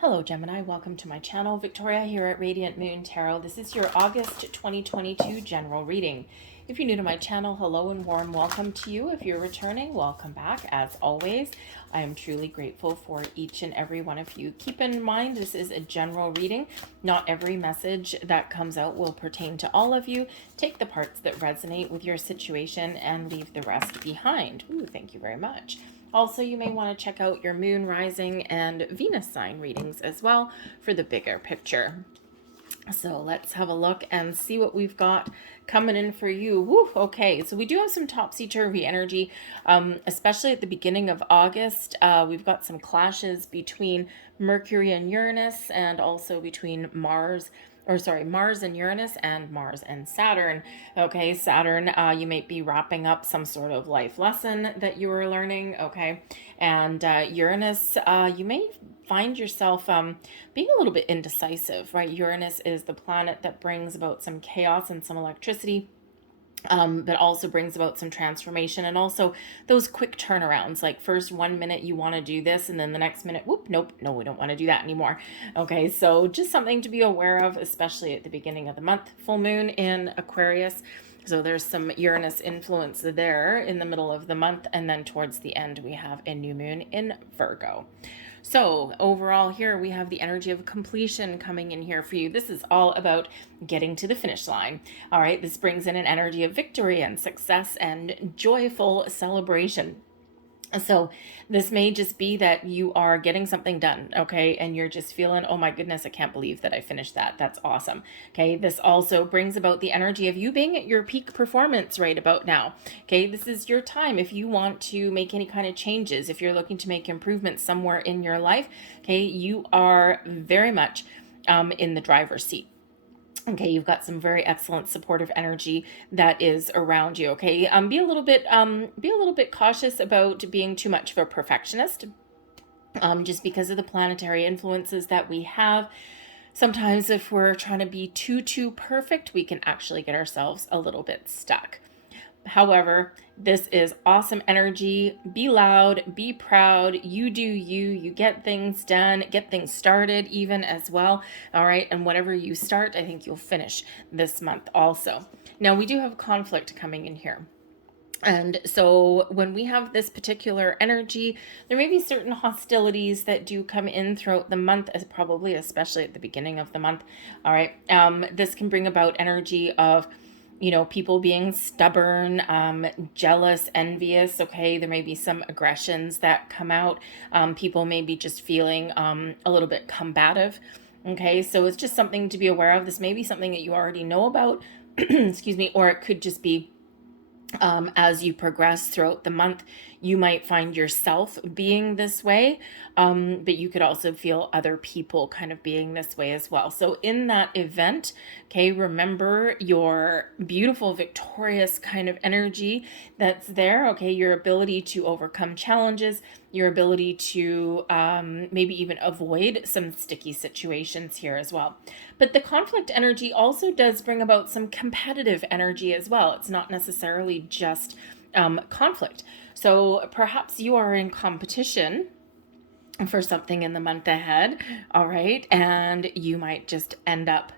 Hello Gemini, welcome to my channel. Victoria here at Radiant Moon Tarot. This is your August 2022 general reading. If you're new to my channel, hello and warm welcome to you. If you're returning, welcome back. As always, I am truly grateful for each and every one of you. Keep in mind, this is a general reading. Not every message that comes out will pertain to all of you. Take the parts that resonate with your situation and leave the rest behind. Ooh, thank you very much. Also, you may want to check out your moon, rising, and Venus sign readings as well for the bigger picture. So let's have a look and see what we've got coming in for you. Woo, okay, so we do have some topsy-turvy energy, especially at the beginning of August. We've got some clashes between Mercury and Uranus, and also between Mars and Uranus, and Mars and Saturn. Okay, Saturn, you might be wrapping up some sort of life lesson that you were learning, okay? And Uranus, you may find yourself being a little bit indecisive, right? Uranus is the planet that brings about some chaos and some electricity. But also brings about some transformation and also those quick turnarounds. Like first 1 minute you want to do this, and then the next minute, whoop, nope, no, we don't want to do that anymore. Okay, so just something to be aware of, especially at the beginning of the month. Full moon in Aquarius. So there's some Uranus influence there in the middle of the month, and then towards the end we have a new moon in Virgo. So overall here we have the energy of completion coming in here for you. This is all about getting to the finish line. All right, this brings in an energy of victory and success and joyful celebration. So this may just be that you are getting something done, okay? And you're just feeling, oh my goodness, I can't believe that I finished that. That's awesome. Okay, this also brings about the energy of you being at your peak performance right about now. Okay, this is your time if you want to make any kind of changes, if you're looking to make improvements somewhere in your life, okay? You are very much in the driver's seat. Okay, you've got some very excellent supportive energy that is around you. Okay, be a little bit cautious about being too much of a perfectionist, just because of the planetary influences that we have. Sometimes if we're trying to be too perfect, we can actually get ourselves a little bit stuck. However, this is awesome energy. Be loud, be proud. You do you. You get things done, get things started even as well. All right. And whatever you start, I think you'll finish this month also. Now, we do have conflict coming in here. And so when we have this particular energy, there may be certain hostilities that do come in throughout the month, as probably especially at the beginning of the month. All right. This can bring about energy of, you know, people being stubborn, jealous, envious. Okay, there may be some aggressions that come out. People may be just feeling a little bit combative. Okay, so it's just something to be aware of. This may be something that you already know about, excuse me, or it could just be as you progress throughout the month, you might find yourself being this way, but you could also feel other people kind of being this way as well. So in that event, okay, remember your beautiful, victorious kind of energy that's there, okay, your ability to overcome challenges, your ability to maybe even avoid some sticky situations here as well. But the conflict energy also does bring about some competitive energy as well. It's not necessarily just conflict. So perhaps you are in competition for something in the month ahead, all right, and you might just end up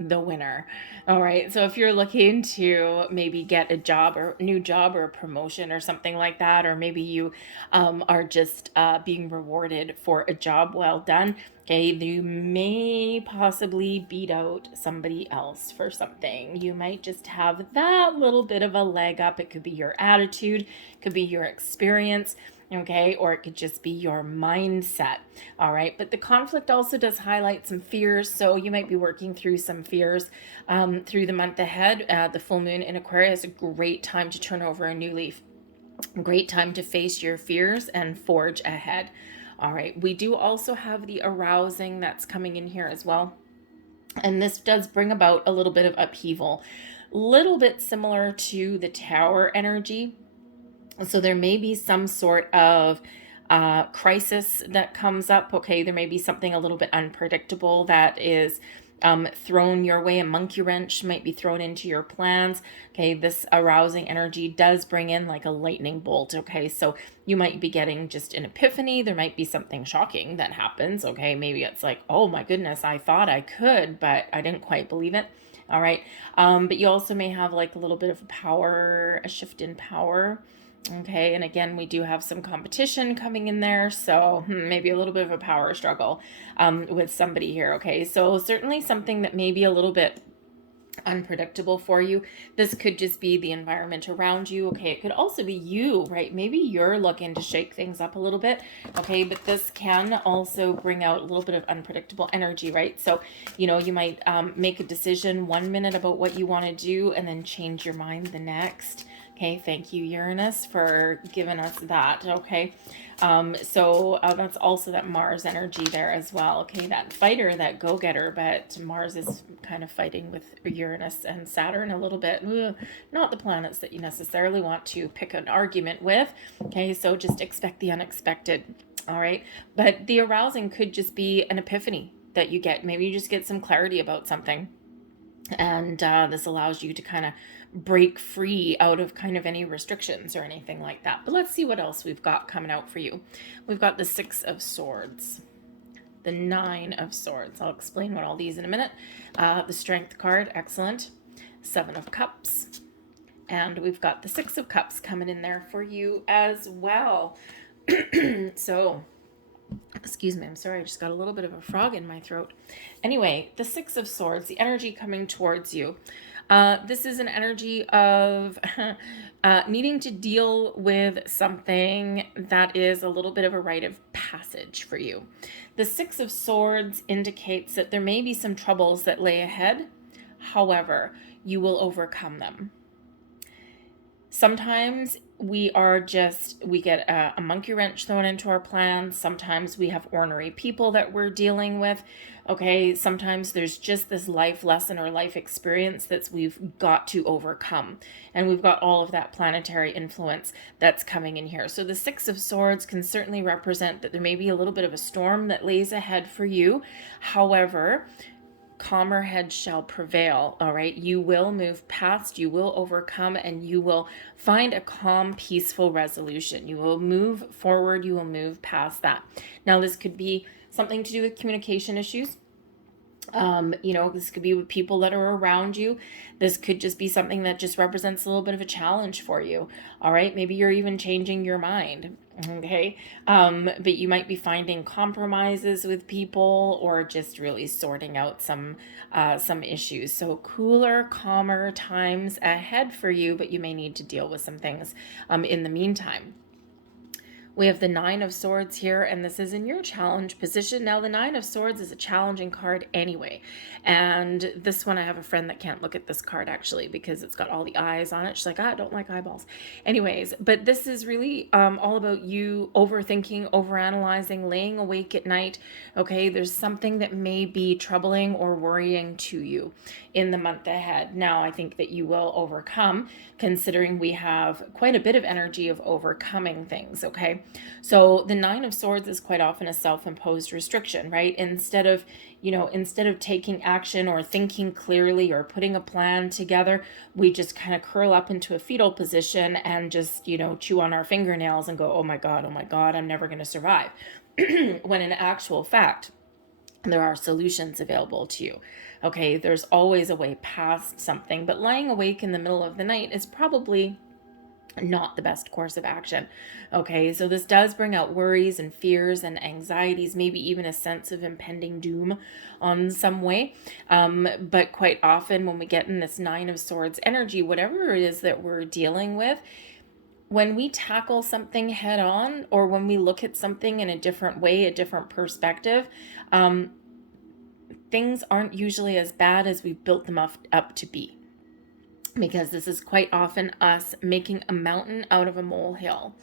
the winner. All right, so if you're looking to maybe get a job or new job or a promotion or something like that, or maybe you are just being rewarded for a job well done, okay, you may possibly beat out somebody else for something. You might just have that little bit of a leg up. It could be your attitude, could be your experience, okay, or it could just be your mindset. All right, but the conflict also does highlight some fears, so you might be working through some fears through the month ahead. The full moon in Aquarius is a great time to turn over a new leaf. Great time to face your fears and forge ahead. All right, we do also have the arousing that's coming in here as well, and this does bring about a little bit of upheaval, little bit similar to the tower energy. So there may be some sort of crisis that comes up. Okay, there may be something a little bit unpredictable that is thrown your way. A monkey wrench might be thrown into your plans. Okay, this arousing energy does bring in like a lightning bolt. Okay, so you might be getting just an epiphany. There might be something shocking that happens. Okay, maybe it's like, oh my goodness, I thought I could, but I didn't quite believe it. All right, but you also may have like a little bit of a shift in power. Okay, and again, we do have some competition coming in there, so maybe a little bit of a power struggle with somebody here. Okay, so certainly something that may be a little bit unpredictable for you. This could just be the environment around you. Okay, it could also be you, right? Maybe you're looking to shake things up a little bit. Okay, but this can also bring out a little bit of unpredictable energy, right? So, you know, you might make a decision 1 minute about what you want to do and then change your mind the next. Okay, thank you, Uranus, for giving us that. Okay, so that's also that Mars energy there as well. Okay, that fighter, that go-getter, but Mars is kind of fighting with Uranus and Saturn a little bit. Not the planets that you necessarily want to pick an argument with. Okay, so just expect the unexpected. All right, but the arousing could just be an epiphany that you get. Maybe you just get some clarity about something. And this allows you to kind of break free out of kind of any restrictions or anything like that. But let's see what else we've got coming out for you. We've got the 6 of Swords, the 9 of Swords. I'll explain what all these in a minute. The Strength card, excellent. 7 of Cups. And we've got the 6 of Cups coming in there for you as well. So, excuse me, I'm sorry, I just got a little bit of a frog in my throat. Anyway, the 6 of Swords, the energy coming towards you. This is an energy of needing to deal with something that is a little bit of a rite of passage for you. The 6 of Swords indicates that there may be some troubles that lay ahead. However, you will overcome them. Sometimes we get a monkey wrench thrown into our plans. Sometimes we have ornery people that we're dealing with. Okay, sometimes there's just this life lesson or life experience that we've got to overcome. And we've got all of that planetary influence that's coming in here. So the 6 of Swords can certainly represent that there may be a little bit of a storm that lays ahead for you. However, calmer heads shall prevail. All right, you will move past, you will overcome, and you will find a calm, peaceful resolution. You will move forward, you will move past that. Now, this could be something to do with communication issues. You know, this could be with people that are around you. This could just be something that just represents a little bit of a challenge for you. All right, maybe you're even changing your mind. Okay, but you might be finding compromises with people or just really sorting out some issues. So cooler, calmer times ahead for you, but you may need to deal with some things in the meantime. We have the 9 of Swords here, and this is in your challenge position. Now, the 9 of Swords is a challenging card anyway. And this one, I have a friend that can't look at this card, actually, because it's got all the eyes on it. She's like, I don't like eyeballs. Anyways, but this is really all about you overthinking, overanalyzing, laying awake at night. Okay, there's something that may be troubling or worrying to you in the month ahead. Now, I think that you will overcome, considering we have quite a bit of energy of overcoming things, okay? So the 9 of Swords is quite often a self-imposed restriction, right? Instead of taking action or thinking clearly or putting a plan together, we just kind of curl up into a fetal position and just, chew on our fingernails and go, oh my God, I'm never going to survive. When in actual fact, there are solutions available to you. Okay, there's always a way past something, but lying awake in the middle of the night is probably not the best course of action. Okay, so this does bring out worries and fears and anxieties, maybe even a sense of impending doom on some way. But quite often when we get in this 9 of Swords energy, whatever it is that we're dealing with, when we tackle something head on, or when we look at something in a different way, a different perspective, things aren't usually as bad as we've built them up to be. Because this is quite often us making a mountain out of a molehill.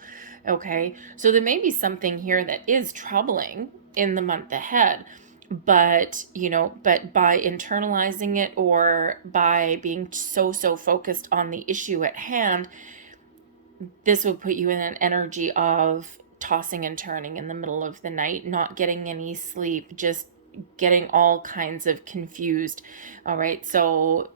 Okay, so there may be something here that is troubling in the month ahead, but by internalizing it or by being so focused on the issue at hand, this will put you in an energy of tossing and turning in the middle of the night, not getting any sleep, just getting all kinds of confused. All right. So,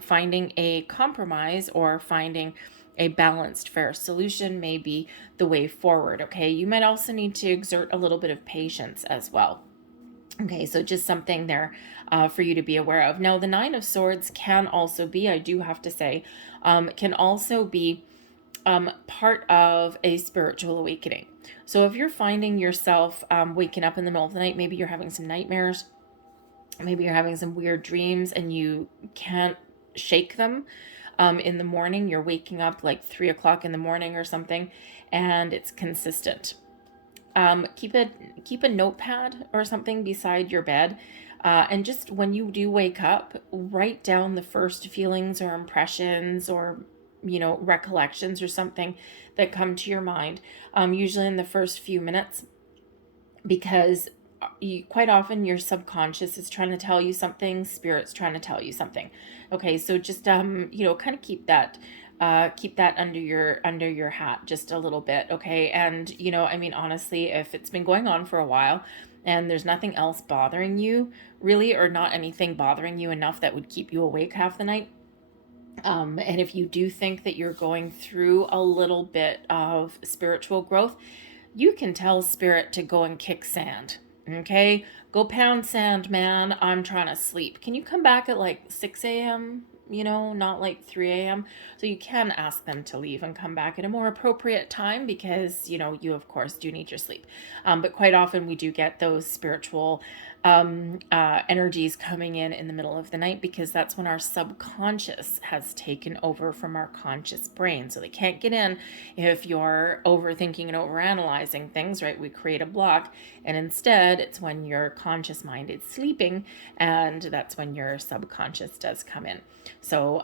finding a compromise or finding a balanced, fair solution may be the way forward. Okay. You might also need to exert a little bit of patience as well. Okay, so just something there for you to be aware of. Now, the Nine of Swords can also be, I do have to say, can also be part of a spiritual awakening. So if you're finding yourself waking up in the middle of the night, maybe you're having some nightmares, maybe you're having some weird dreams and you can't shake them. In the morning, you're waking up like 3 o'clock in the morning or something, and it's consistent. Keep a notepad or something beside your bed, and just when you do wake up, write down the first feelings or impressions or recollections or something that come to your mind. Usually in the first few minutes, because quite often your subconscious is trying to tell you something, spirit's trying to tell you something. Okay, so just kind of keep that under your hat just a little bit. Okay, and honestly, if it's been going on for a while and there's nothing else bothering you really, or not anything bothering you enough that would keep you awake half the night, and if you do think that you're going through a little bit of spiritual growth, you can tell spirit to go and kick sand. Okay, go pound sand, man. I'm trying to sleep. Can you come back at like 6 a.m.? Not like 3 a.m. So you can ask them to leave and come back at a more appropriate time, because, you of course do need your sleep. But quite often we do get those spiritual energies coming in the middle of the night, because that's when our subconscious has taken over from our conscious brain. So they can't get in if you're overthinking and overanalyzing things, right? We create a block, and instead it's when your conscious mind is sleeping, and that's when your subconscious does come in. So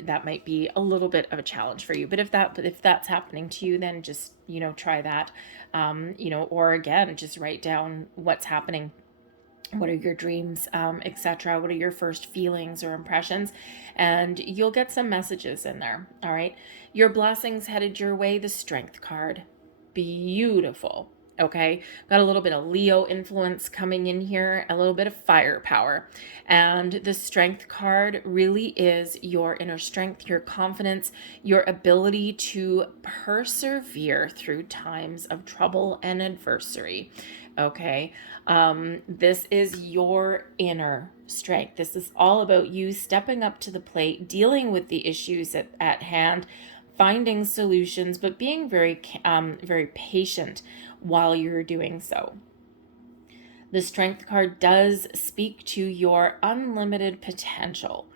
that might be a little bit of a challenge for you. But if that's happening to you, then just try that. Or again, just write down what's happening. What are your dreams, etc.? What are your first feelings or impressions? And you'll get some messages in there. All right. Your blessings headed your way. The Strength card. Beautiful. Okay. Got a little bit of Leo influence coming in here, a little bit of firepower. And the Strength card really is your inner strength, your confidence, your ability to persevere through times of trouble and adversity. Okay. This is your inner strength. This is all about you stepping up to the plate, dealing with the issues at hand, finding solutions, but being very, very patient while you're doing so. The Strength card does speak to your unlimited potential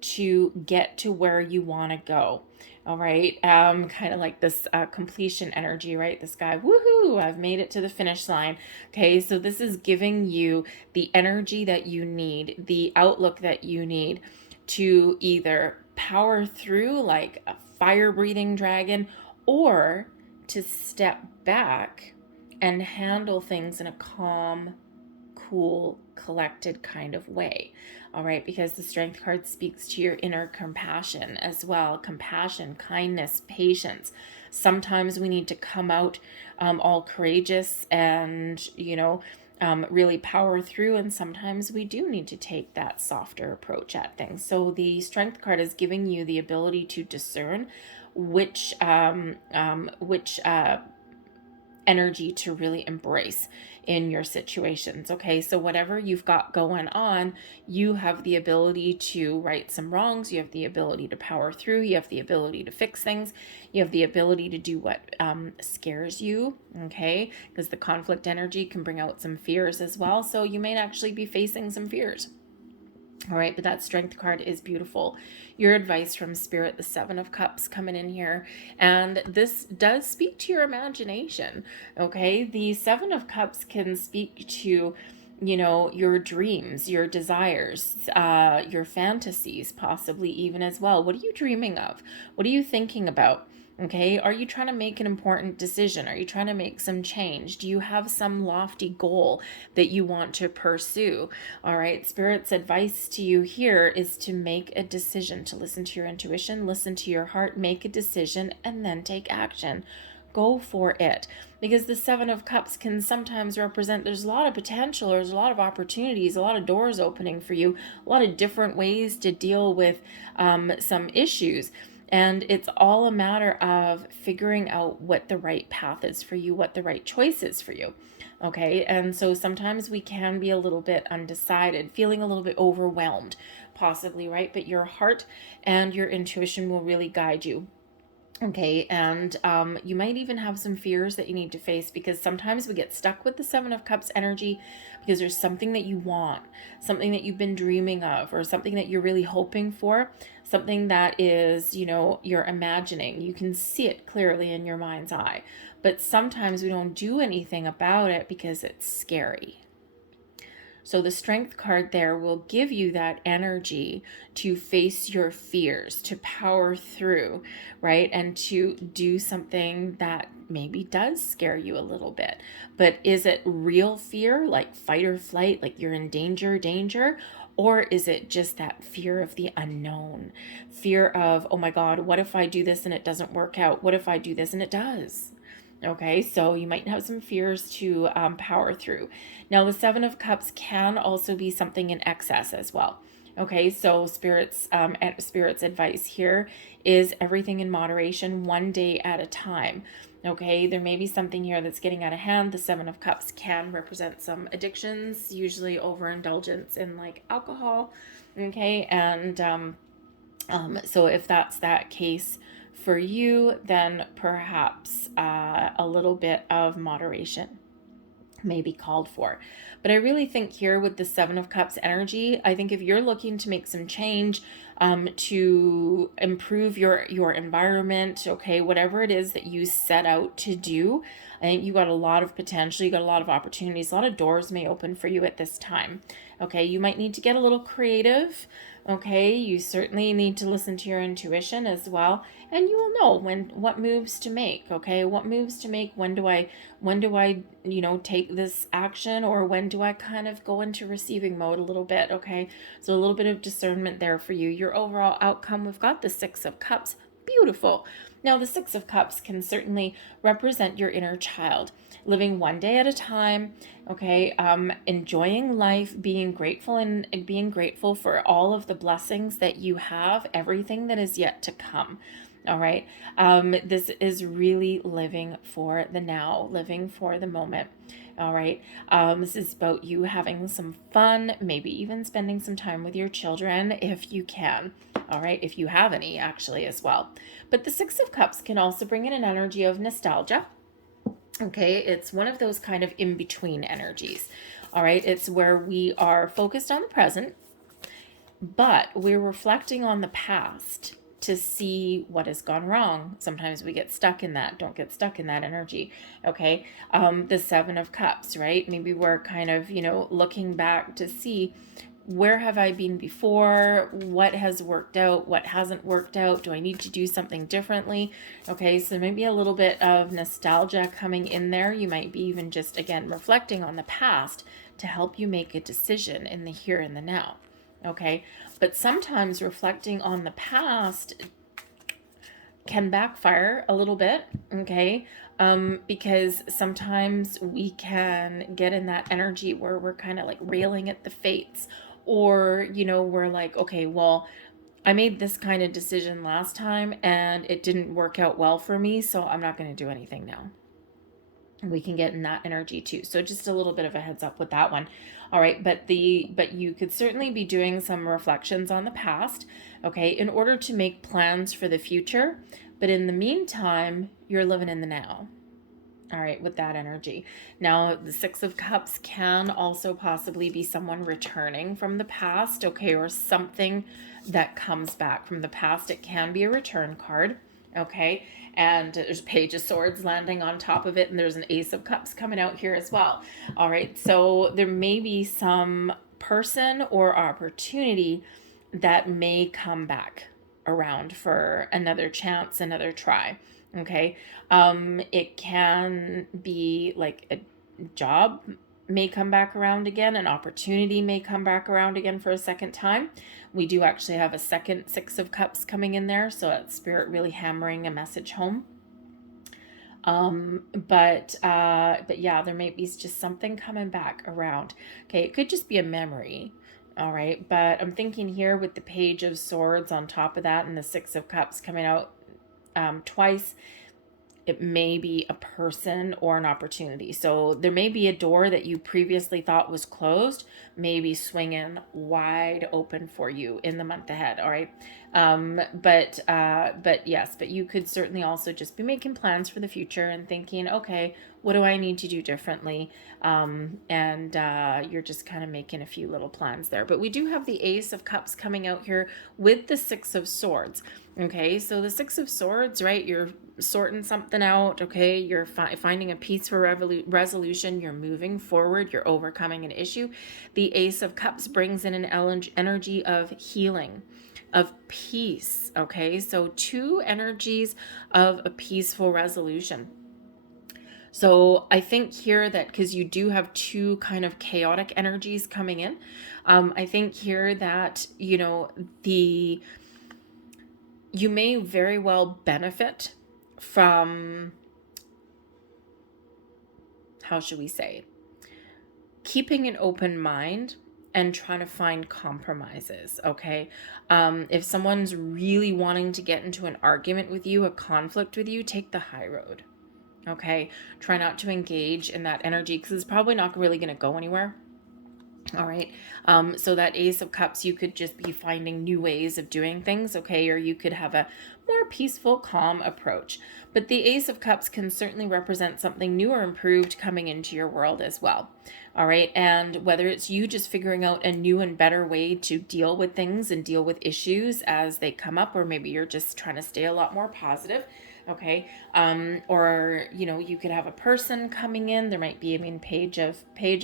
to get to where you want to go. All right. Kind of like this completion energy, right? This guy, woohoo, I've made it to the finish line. Okay. So this is giving you the energy that you need, the outlook that you need to either power through like a fire breathing dragon, or to step back and handle things in a calm, cool, collected kind of way. All right, because the Strength card speaks to your inner compassion as well. Compassion, kindness, patience. Sometimes we need to come out all courageous and, really power through. And sometimes we do need to take that softer approach at things. So the Strength card is giving you the ability to discern which energy to really embrace in your situations. Okay, so whatever you've got going on, you have the ability to right some wrongs, you have the ability to power through, you have the ability to fix things, you have the ability to do what scares you. Okay, because the conflict energy can bring out some fears as well, so you may actually be facing some fears. All right, but that Strength card is beautiful. Your advice from Spirit, the Seven of Cups coming in here. And this does speak to your imagination, okay? The Seven of Cups can speak to, your dreams, your desires, your fantasies, possibly even as well. What are you dreaming of? What are you thinking about? Okay, are you trying to make an important decision? Are you trying to make some change? Do you have some lofty goal that you want to pursue? All right, Spirit's advice to you here is to make a decision, to listen to your intuition, listen to your heart, make a decision, and then take action. go for it. Because the Seven of Cups can sometimes represent there's a lot of potential, there's a lot of opportunities, a lot of doors opening for you, a lot of different ways to deal with some issues. And it's all a matter of figuring out what the right path is for you, what the right choice is for you. Okay. And so sometimes we can be a little bit undecided, feeling a little bit overwhelmed, possibly, right? But your heart and your intuition will really guide you. Okay, and you might even have some fears that you need to face, because sometimes we get stuck with the Seven of Cups energy because there's something that you want, something that you've been dreaming of, or something that you're really hoping for, something that is, you're imagining. You can see it clearly in your mind's eye, but sometimes we don't do anything about it because it's scary. So the Strength card there will give you that energy to face your fears, to power through, right? And to do something that maybe does scare you a little bit. But is it real fear, like fight or flight, like you're in danger? Or is it just that fear of the unknown? Fear of, oh my God, what if I do this and it doesn't work out? What if I do this and it does? Okay, so you might have some fears to power through. Now, the Seven of Cups can also be something in excess as well. Okay, so Spirit's advice here is everything in moderation, one day at a time. Okay, there may be something here that's getting out of hand. The Seven of Cups can represent some addictions, usually overindulgence in like alcohol. Okay, and so if that's that case for you, then perhaps a little bit of moderation may be called for. But I really think here with the Seven of Cups energy, I think if you're looking to make some change, to improve your environment, okay, whatever it is that you set out to do, I think you got a lot of potential, you got a lot of opportunities, a lot of doors may open for you at this time. Okay, you might need to get a little creative. Okay, you certainly need to listen to your intuition as well, and you will know what moves to make. Okay, what moves to make, when do I take this action, or when do I kind of go into receiving mode a little bit. Okay, so a little bit of discernment there for you. Your overall outcome, we've got the Six of Cups. Beautiful. Now, the Six of Cups can certainly represent your inner child, living one day at a time, okay, enjoying life, being grateful, and being grateful for all of the blessings that you have, everything that is yet to come. All right. This is really living for the now, living for the moment. All right. This is about you having some fun, maybe even spending some time with your children if you can. All right. If you have any, actually, as well. But the Six of Cups can also bring in an energy of nostalgia. Okay. It's one of those kind of in-between energies. All right. It's where we are focused on the present, but we're reflecting on the past to see what has gone wrong. Sometimes we get stuck in that. Don't get stuck in that energy. Okay. The Seven of Cups, right? Maybe we're kind of, looking back to see, where have I been before? What has worked out? What hasn't worked out? Do I need to do something differently? Okay. So maybe a little bit of nostalgia coming in there. You might be even just, again, reflecting on the past to help you make a decision in the here and the now. Okay. But sometimes reflecting on the past can backfire a little bit, okay? Because sometimes we can get in that energy where we're kind of like railing at the fates, or, we're like, okay, well, I made this kind of decision last time and it didn't work out well for me, so I'm not going to do anything now. We can get in that energy too. So just a little bit of a heads up with that one. All right, but you could certainly be doing some reflections on the past, okay, in order to make plans for the future. But in the meantime, you're living in the now. All right, with that energy. Now, the Six of Cups can also possibly be someone returning from the past, okay, or something that comes back from the past. It can be a return card, okay, and there's a Page of Swords landing on top of it, and there's an Ace of Cups coming out here as well. All right, so there may be some person or opportunity that may come back around for another chance, another try. Okay. It can be like a job may come back around again. An opportunity may come back around again for a second time. We do actually have a second Six of Cups coming in there. So that's Spirit really hammering a message home. But yeah, there may be just something coming back around. Okay, it could just be a memory. All right, but I'm thinking here with the Page of Swords on top of that and the Six of Cups coming out twice, it may be a person or an opportunity. So there may be a door that you previously thought was closed, maybe swinging wide open for you in the month ahead. All right. But yes, but you could certainly also just be making plans for the future and thinking, okay, what do I need to do differently? And you're just kind of making a few little plans there. But we do have the Ace of Cups coming out here with the Six of Swords. Okay, so the Six of Swords, right? You're sorting something out, okay? You're finding a peaceful resolution. You're moving forward. You're overcoming an issue. The Ace of Cups brings in an energy of healing, of peace, okay? So two energies of a peaceful resolution. So I think here that because you do have two kind of chaotic energies coming in, I think here that, you may very well benefit from, how should we say, keeping an open mind and trying to find compromises, okay? If someone's really wanting to get into an argument with you, a conflict with you, take the high road, okay? Try not to engage in that energy because it's probably not really going to go anywhere. All right. So that Ace of Cups, you could just be finding new ways of doing things, okay? Or you could have a more peaceful, calm approach. But the Ace of Cups can certainly represent something new or improved coming into your world as well. All right. And whether it's you just figuring out a new and better way to deal with things and deal with issues as they come up, or maybe you're just trying to stay a lot more positive. Okay. Or, you could have a person coming in. There might be, Page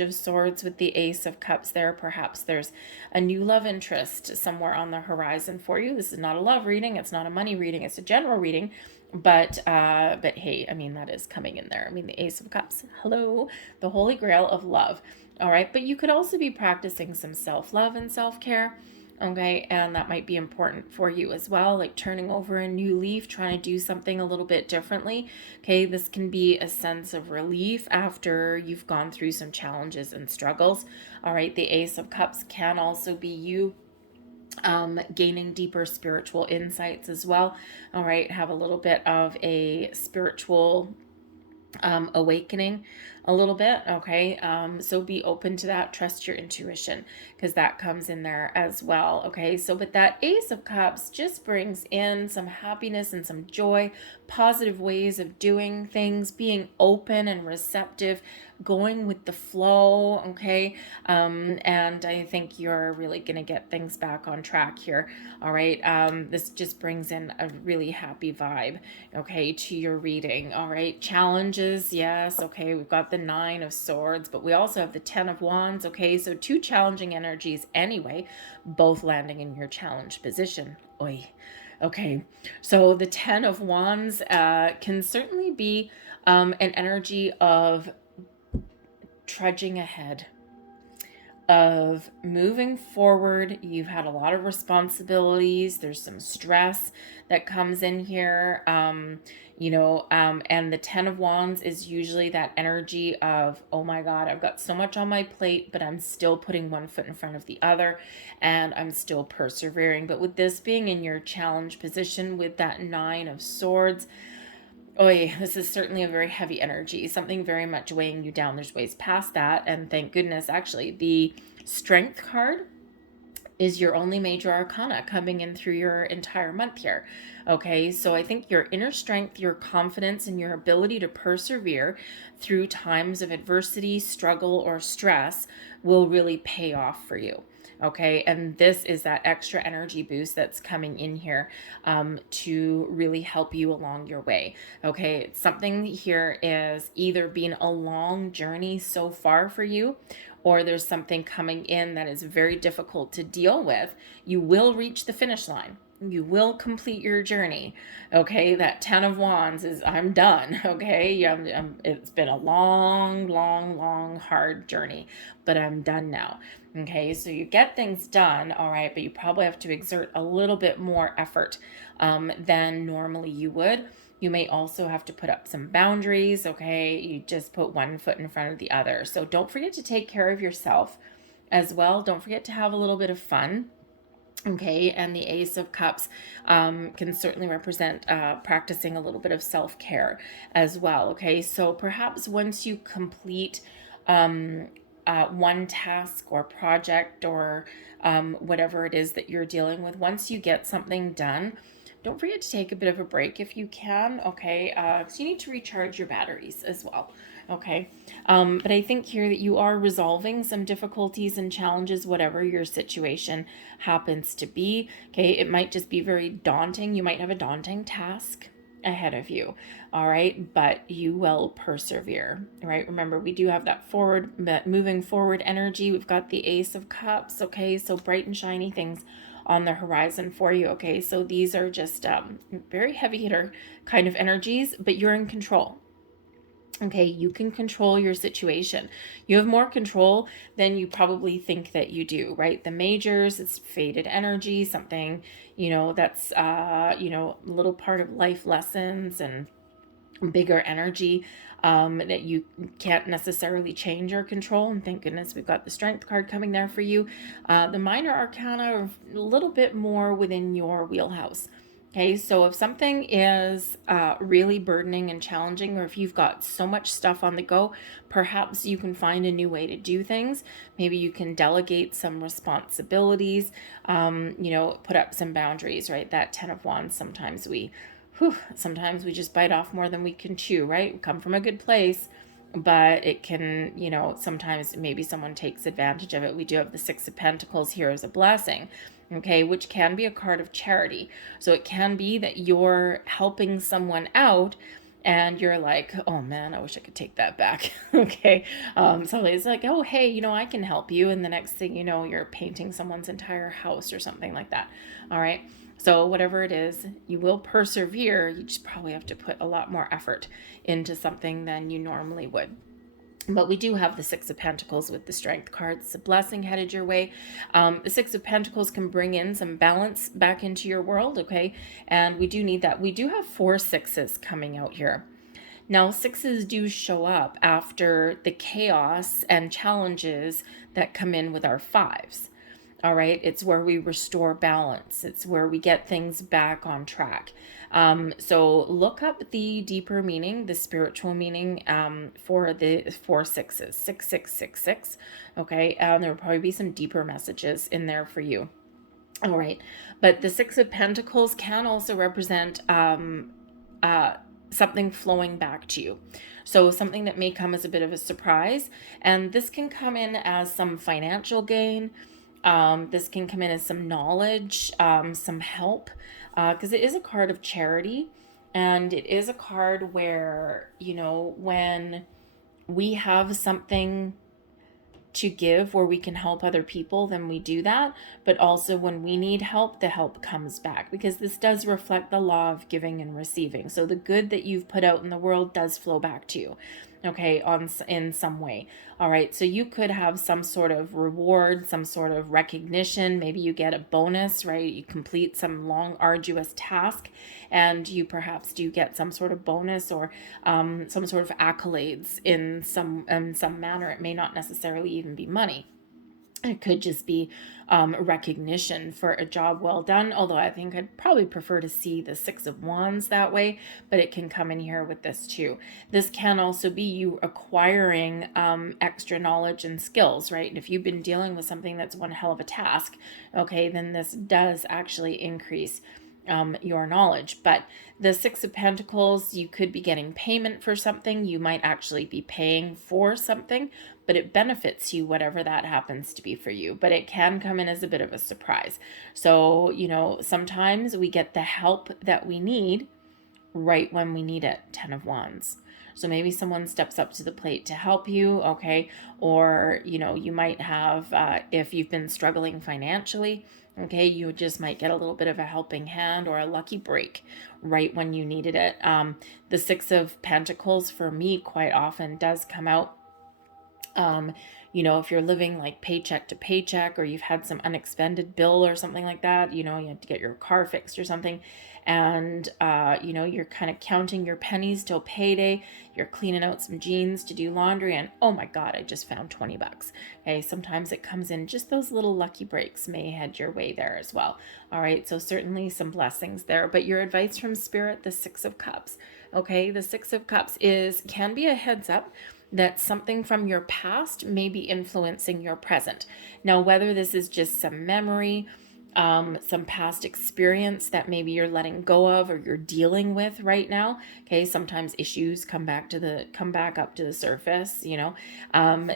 of Swords with the Ace of Cups there. Perhaps there's a new love interest somewhere on the horizon for you. This is not a love reading. It's not a money reading. It's a general reading. But hey, that is coming in there. The Ace of Cups, hello, the Holy Grail of love. All right. But you could also be practicing some self-love and self-care. Okay, and that might be important for you as well, like turning over a new leaf, trying to do something a little bit differently. Okay, this can be a sense of relief after you've gone through some challenges and struggles. All right, the Ace of Cups can also be you gaining deeper spiritual insights as well. All right, have a little bit of a spiritual awakening a little bit. Okay. So be open to that. Trust your intuition because that comes in there as well. Okay. So, but that Ace of Cups just brings in some happiness and some joy, positive ways of doing things, being open and receptive, going with the flow. Okay. And I think you're really going to get things back on track here. All right. This just brings in a really happy vibe. Okay. To your reading. All right. Challenges. Yes. Okay. We've got the Nine of Swords, but we also have the Ten of Wands. Okay. So two challenging energies anyway, both landing in your challenge position. Oy. Okay. So the Ten of Wands can certainly be an energy of trudging ahead, of moving forward. You've had a lot of responsibilities. There's some stress that comes in here. And the Ten of Wands is usually that energy of, oh my God, I've got so much on my plate, but I'm still putting one foot in front of the other and I'm still persevering. But with this being in your challenge position with that Nine of Swords, this is certainly a very heavy energy, something very much weighing you down. There's ways past that. And thank goodness, actually, the Strength card is your only major arcana coming in through your entire month here. Okay, so I think your inner strength, your confidence, and your ability to persevere through times of adversity, struggle, or stress will really pay off for you. Okay, and this is that extra energy boost that's coming in here to really help you along your way. Okay, something here is either been a long journey so far for you, or there's something coming in that is very difficult to deal with. You will reach the finish line. You will complete your journey. Okay, that Ten of Wands is, I'm done. Okay, it's been a long, long, long, hard journey, but I'm done now. Okay, so you get things done, all right, but you probably have to exert a little bit more effort than normally you would. You may also have to put up some boundaries, okay? You just put one foot in front of the other. So don't forget to take care of yourself as well. Don't forget to have a little bit of fun. Okay, and the Ace of Cups can certainly represent practicing a little bit of self-care as well. Okay, so perhaps once you complete one task or project or whatever it is that you're dealing with, once you get something done, don't forget to take a bit of a break if you can, okay? So you need to recharge your batteries as well, okay? But I think here that you are resolving some difficulties and challenges, whatever your situation happens to be, okay? It might just be very daunting. You might have a daunting task ahead of you, all right? But you will persevere, right? Remember, we do have that moving forward energy. We've got the Ace of Cups, okay? So bright and shiny things on the horizon for you, okay? So these are just very heavy hitter kind of energies, but you're in control. Okay, you can control your situation. You have more control than you probably think that you do, right? The majors, it's faded energy, something, that's, a little part of life lessons and bigger energy that you can't necessarily change or control. And thank goodness we've got the Strength card coming there for you. The minor arcana are a little bit more within your wheelhouse. Okay, so if something is really burdening and challenging, or if you've got so much stuff on the go, perhaps you can find a new way to do things. Maybe you can delegate some responsibilities, put up some boundaries, right? That 10 of Wands, sometimes we just bite off more than we can chew, right? We come from a good place, but it can, sometimes maybe someone takes advantage of it. We do have the Six of Pentacles here as a blessing, okay, which can be a card of charity. So it can be that you're helping someone out and you're like, oh man, I wish I could take that back. Okay. So it's like, oh, hey, I can help you. And the next thing you know, you're painting someone's entire house or something like that. All right. So whatever it is, you will persevere. You just probably have to put a lot more effort into something than you normally would. But we do have the Six of Pentacles with the Strength cards. It's a blessing headed your way. The Six of Pentacles can bring in some balance back into your world, okay? And we do need that. We do have 4 sixes coming out here. Now, 6s do show up after the chaos and challenges that come in with our 5s. All right, it's where we restore balance. It's where we get things back on track. So look up the deeper meaning, the spiritual meaning for the 4 sixes, 6666. Okay, there will probably be some deeper messages in there for you. All right, but the Six of Pentacles can also represent something flowing back to you. So something that may come as a bit of a surprise, and this can come in as some financial gain. This can come in as some knowledge, some help, because it is a card of charity, and it is a card where, when we have something to give where we can help other people, then we do that. But also when we need help, the help comes back, because this does reflect the law of giving and receiving. So the good that you've put out in the world does flow back to you, okay, in some way. All right, so you could have some sort of reward, some sort of recognition. Maybe you get a bonus, right? You complete some long, arduous task, and you perhaps do get some sort of bonus or some sort of accolades in some manner. It may not necessarily even be money. It could just be recognition for a job well done, although I think I'd probably prefer to see the Six of Wands that way, but it can come in here with this too. This can also be you acquiring extra knowledge and skills, right? And if you've been dealing with something that's one hell of a task, okay, then this does actually increase your knowledge. But the Six of Pentacles, you could be getting payment for something. You might actually be paying for something, but it benefits you, whatever that happens to be for you. But it can come in as a bit of a surprise. So, sometimes we get the help that we need right when we need it. 10 of Wands. So maybe someone steps up to the plate to help you, okay? Or, you might have, if you've been struggling financially, okay, you just might get a little bit of a helping hand or a lucky break right when you needed it. The Six of Pentacles for me quite often does come out you know, if you're living like paycheck to paycheck, or you've had some unexpended bill or something like that, you know, you have to get your car fixed or something, and you know, you're kind of counting your pennies till payday, you're cleaning out some jeans to do laundry, and oh my god, I just found 20 bucks. Okay, sometimes it comes in, just those little lucky breaks may head your way there as well. All right, so certainly some blessings there. But your advice from Spirit, the Six of Cups. Okay, the Six of Cups can be a heads up that something from your past may be influencing your present. Now, whether this is just some memory, some past experience that maybe you're letting go of or you're dealing with right now. Okay, sometimes issues come back up to the surface, you know.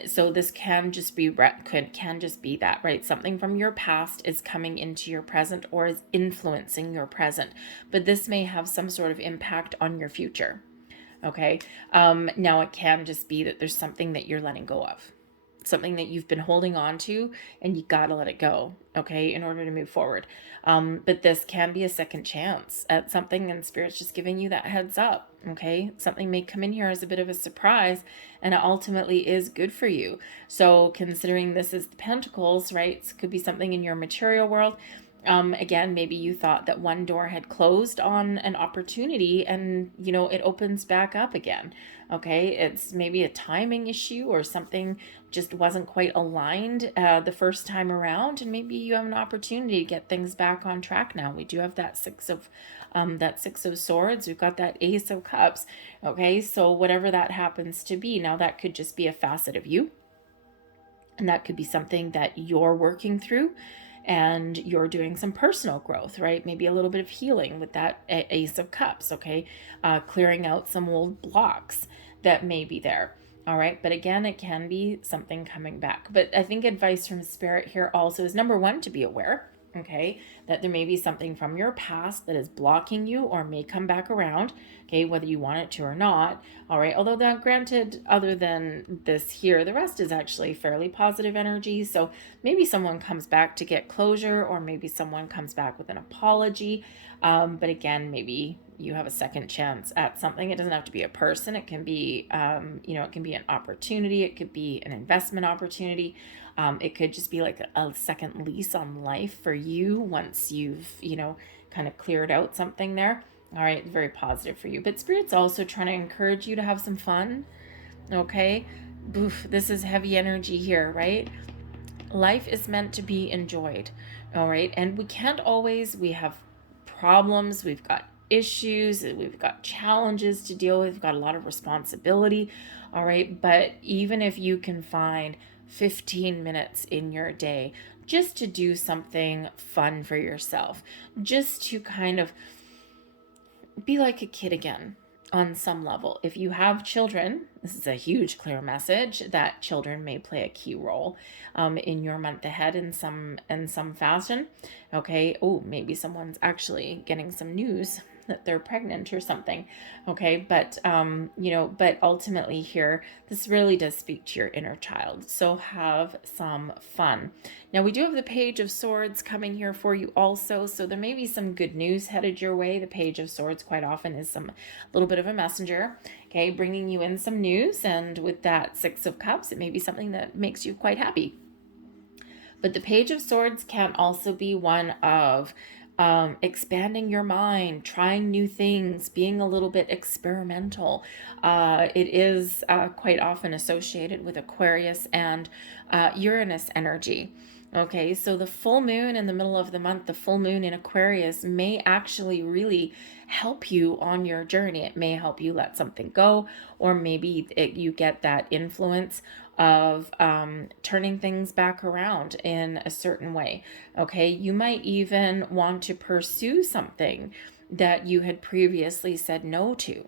So this can just be that, right? Something from your past is coming into your present or is influencing your present, but this may have some sort of impact on your future. Okay. Now it can just be that there's something that you're letting go of, something that you've been holding on to, and you got to let it go, okay, in order to move forward. But this can be a second chance at something, and Spirit's just giving you that heads up, okay? Something may come in here as a bit of a surprise, and it ultimately is good for you. So considering this is the Pentacles, right, it could be something in your material world. Again, maybe you thought that one door had closed on an opportunity, and you know, it opens back up again. Okay, it's maybe a timing issue, or something just wasn't quite aligned the first time around, and maybe you have an opportunity to get things back on track now. We do have that Six of Swords. We've got that Ace of Cups. Okay, so whatever that happens to be, now that could just be a facet of you, and that could be something that you're working through, and you're doing some personal growth, right? Maybe a little bit of healing with that Ace of Cups, okay? Clearing out some old blocks that may be there. All right, but again, it can be something coming back. But I think advice from Spirit here also is, number one, to be aware, okay, that there may be something from your past that is blocking you or may come back around, okay, whether you want it to or not. All right, although that, granted, other than this here, the rest is actually fairly positive energy. So maybe someone comes back to get closure, or maybe someone comes back with an apology. But again, maybe you have a second chance at something. It doesn't have to be a person. It can be, you know, it can be an opportunity. It could be an investment opportunity. It could just be like a second lease on life for you once you've, you know, kind of cleared out something there. All right, very positive for you. But Spirit's also trying to encourage you to have some fun. Okay, Oof, this is heavy energy here, right? Life is meant to be enjoyed. All right, and we have problems, we've got issues, we've got challenges to deal with, we've got a lot of responsibility. All right, but even if you can find 15 minutes in your day just to do something fun for yourself, just to kind of be like a kid again on some level. If you have children, this is a huge clear message that children may play a key role in your month ahead in some fashion. Okay, oh, maybe someone's actually getting some news that they're pregnant or something. Okay, but you know, but ultimately here, this really does speak to your inner child. So have some fun. Now we do have the Page of Swords coming here for you also. So there may be some good news headed your way. The Page of Swords quite often is a little bit of a messenger, okay, bringing you in some news. And with that Six of Cups, it may be something that makes you quite happy. But the Page of Swords can also be one of expanding your mind, trying new things, being a little bit experimental. It is quite often associated with Aquarius and Uranus energy. Okay, so the full moon in the middle of the month, the full moon in Aquarius may actually really help you on your journey. It may help you let something go, or maybe you get that influence of turning things back around in a certain way. Okay, you might even want to pursue something that you had previously said no to,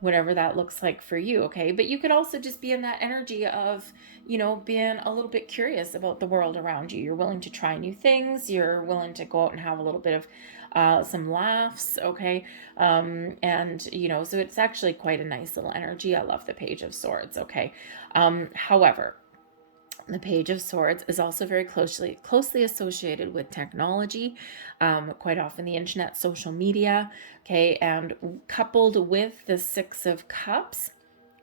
whatever that looks like for you. Okay, but you could also just be in that energy of, you know, being a little bit curious about the world around you. You're willing to try new things. You're willing to go out and have a little bit of some laughs. Okay, and you know, so it's actually quite a nice little energy. I love the Page of Swords. Okay, however, the Page of Swords is also very closely associated with technology, quite often the internet, social media, okay, and coupled with the Six of Cups,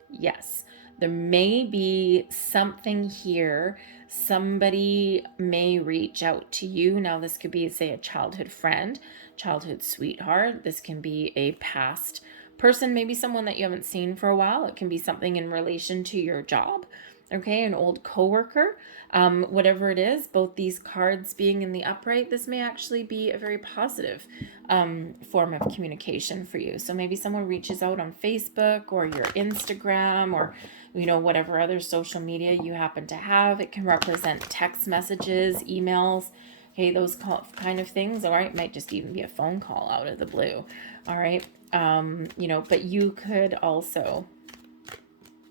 yes, There may be something here. Somebody may reach out to you. Now, this could be, say, a childhood friend, childhood sweetheart. This can be a past person, maybe someone that you haven't seen for a while. It can be something in relation to your job, okay, an old coworker, whatever it is. Both these cards being in the upright, this may actually be a very positive form of communication for you. So maybe someone reaches out on Facebook or your Instagram, or whatever other social media you happen to have. It can represent text messages, emails, okay, those kind of things. All right, it might just even be a phone call out of the blue. All right, but you could also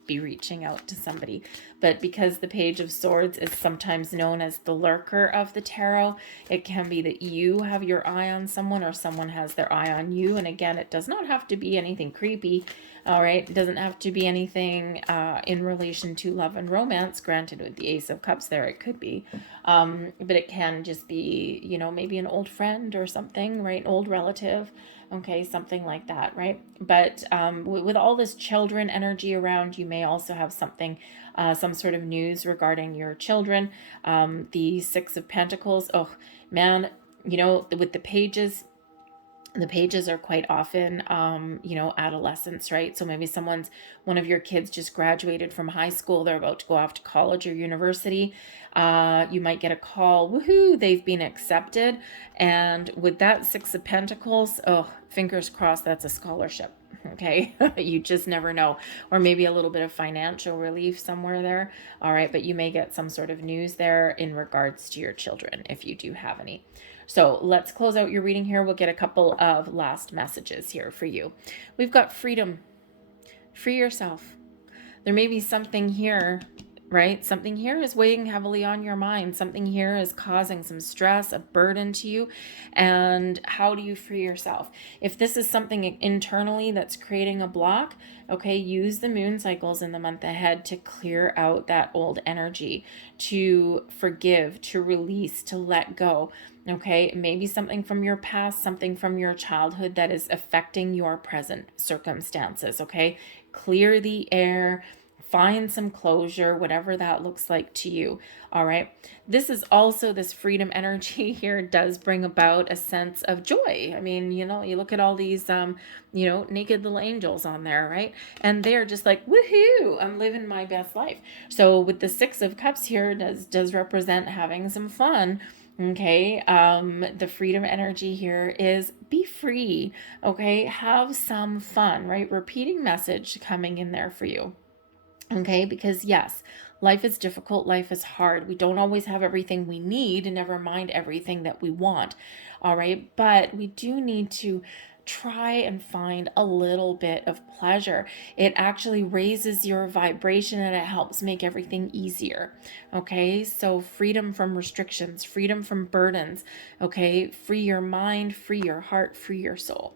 be reaching out to somebody. But because the Page of Swords is sometimes known as the lurker of the tarot, it can be that you have your eye on someone or someone has their eye on you. And again, it does not have to be anything creepy. All right, it doesn't have to be anything in relation to love and romance. Granted, with the Ace of Cups there, it could be. But it can just be, maybe an old friend or something, right? An old relative. Okay, something like that, right? But with all this children energy around, you may also have something, some sort of news regarding your children. The Six of Pentacles, oh man, with the pages are quite often, adolescents, right? So maybe one of your kids just graduated from high school. They're about to go off to college or university. You might get a call, woohoo, they've been accepted. And with that Six of Pentacles, oh, fingers crossed, that's a scholarship. Okay. You just never know. Or maybe a little bit of financial relief somewhere there. All right. But you may get some sort of news there in regards to your children, if you do have any. So let's close out your reading here. We'll get a couple of last messages here for you. We've got freedom. Free yourself. There may be something here, right? Something here is weighing heavily on your mind. Something here is causing some stress, a burden to you. And how do you free yourself? If this is something internally that's creating a block, okay, use the moon cycles in the month ahead to clear out that old energy, to forgive, to release, to let go. Okay, maybe something from your past, something from your childhood that is affecting your present circumstances. Okay, clear the air, find some closure, whatever that looks like to you. All right, this freedom energy here does bring about a sense of joy. I mean, you look at all these naked little angels on there, right? And they're just like, woohoo, I'm living my best life. So with the Six of Cups here does represent having some fun. Okay, the freedom energy here is be free. Okay, have some fun, right? Repeating message coming in there for you. Okay, because yes, life is difficult, life is hard. We don't always have everything we need, and never mind everything that we want. All right, but we do need to try and find a little bit of pleasure. It actually raises your vibration and it helps make everything easier. Okay, so freedom from restrictions, freedom from burdens. Okay, free your mind, free your heart, free your soul.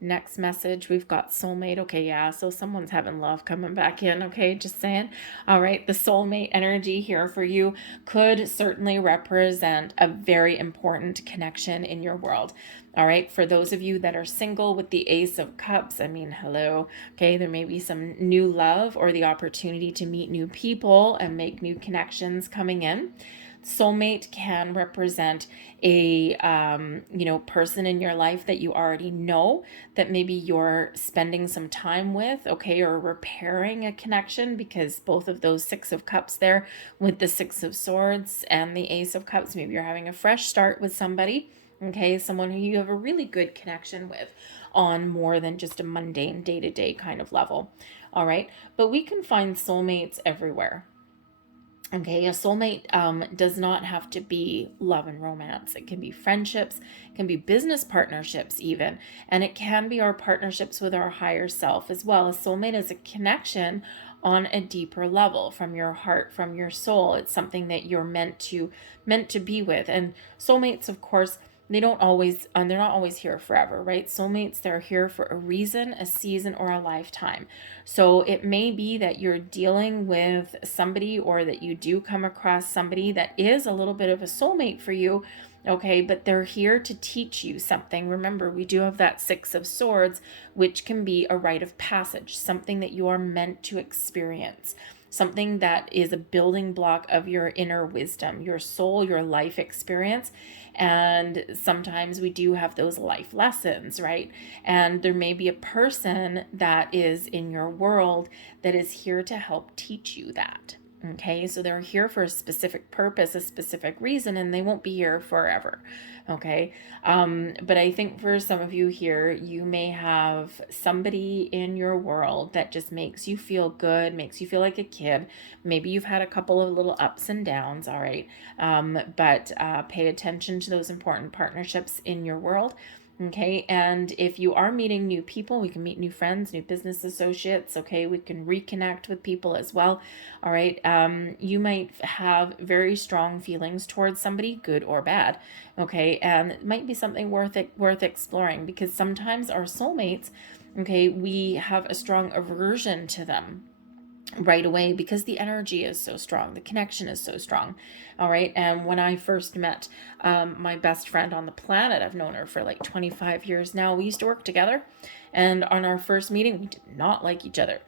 Next message, we've got soulmate. Okay, yeah, so someone's having love coming back in. Okay, just saying. All right, the soulmate energy here for you could certainly represent a very important connection in your world. All right, for those of you that are single with the Ace of Cups, I mean, hello. Okay, there may be some new love or the opportunity to meet new people and make new connections coming in. Soulmate can represent a person in your life that you already know, that maybe you're spending some time with, okay, or repairing a connection, because both of those Six of Cups there with the Six of Swords and the Ace of Cups, maybe you're having a fresh start with somebody, okay, someone who you have a really good connection with on more than just a mundane day-to-day kind of level. All right, but we can find soulmates everywhere. Okay, a soulmate does not have to be love and romance. It can be friendships, it can be business partnerships even, and it can be our partnerships with our higher self as well. A soulmate is a connection on a deeper level, from your heart, from your soul. It's something that you're meant to be with. And soulmates, of course, they're not always here forever, right? Soulmates, they're here for a reason, a season, or a lifetime. So it may be that you're dealing with somebody, or that you do come across somebody that is a little bit of a soulmate for you, Okay, but they're here to teach you something. Remember, we do have that Six of Swords, which can be a rite of passage, something that you are meant to experience, something that is a building block of your inner wisdom, your soul, your life experience. And sometimes we do have those life lessons, right? And there may be a person that is in your world that is here to help teach you that. Okay, so they're here for a specific purpose, a specific reason, and they won't be here forever. Okay, but I think for some of you here, you may have somebody in your world that just makes you feel good, makes you feel like a kid. Maybe you've had a couple of little ups and downs, all right, but pay attention to those important partnerships in your world. Okay, and if you are meeting new people, we can meet new friends, new business associates. Okay, we can reconnect with people as well. All right, you might have very strong feelings towards somebody, good or bad. Okay, and it might be something worth exploring, because sometimes our soulmates, okay, we have a strong aversion to them right away because the energy is so strong, the connection is so strong. All right, and when I first met my best friend on the planet, I've known her for like 25 years now, we used to work together, and on our first meeting we did not like each other.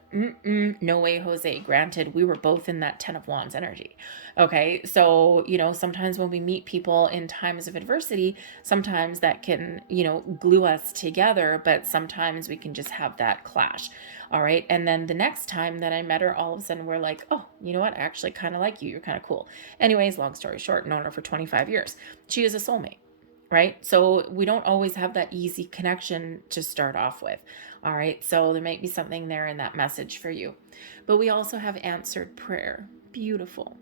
No way, Jose. Granted, we were both in that 10 of Wands energy. Okay, so sometimes when we meet people in times of adversity, sometimes that can glue us together, but sometimes we can just have that clash. All right, and then the next time that I met her, all of a sudden we're like, oh, you know what, I actually kind of like you, you're kind of cool. Anyways, long story short, known her for 25 years. She is a soulmate, right? So we don't always have that easy connection to start off with. All right, so there might be something there in that message for you. But we also have answered prayer. Beautiful.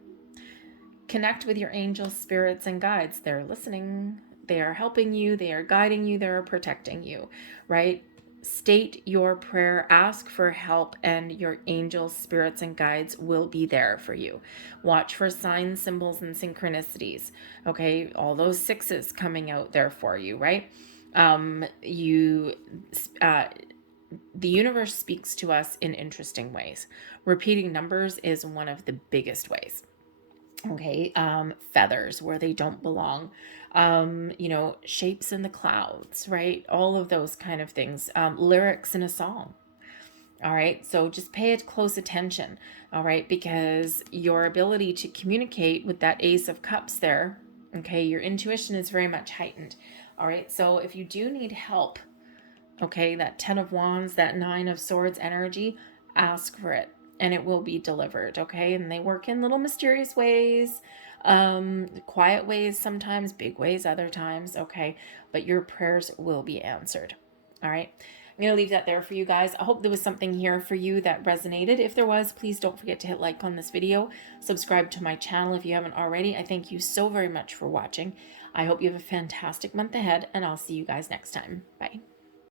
Connect with your angels, spirits, and guides. They're listening, they are helping you, they are guiding you, they're protecting you, right? State your prayer, ask for help, and your angels, spirits, and guides will be there for you. Watch for signs, symbols, and synchronicities. Okay, all those sixes coming out there for you, right? The universe speaks to us in interesting ways. Repeating numbers is one of the biggest ways. Okay, feathers where they don't belong, shapes in the clouds, right? All of those kind of things, lyrics in a song. All right, so just pay it close attention, all right, because your ability to communicate with that Ace of Cups there, okay, your intuition is very much heightened. All right, so if you do need help, okay, that 10 of Wands, that 9 of Swords energy, ask for it and it will be delivered. Okay, and they work in little mysterious ways, quiet ways sometimes, big ways other times. Okay, but your prayers will be answered. All right, I'm going to leave that there for you guys. I hope there was something here for you that resonated. If there was, please don't forget to hit like on this video. Subscribe to my channel if you haven't already. I thank you so very much for watching. I hope you have a fantastic month ahead, and I'll see you guys next time. Bye.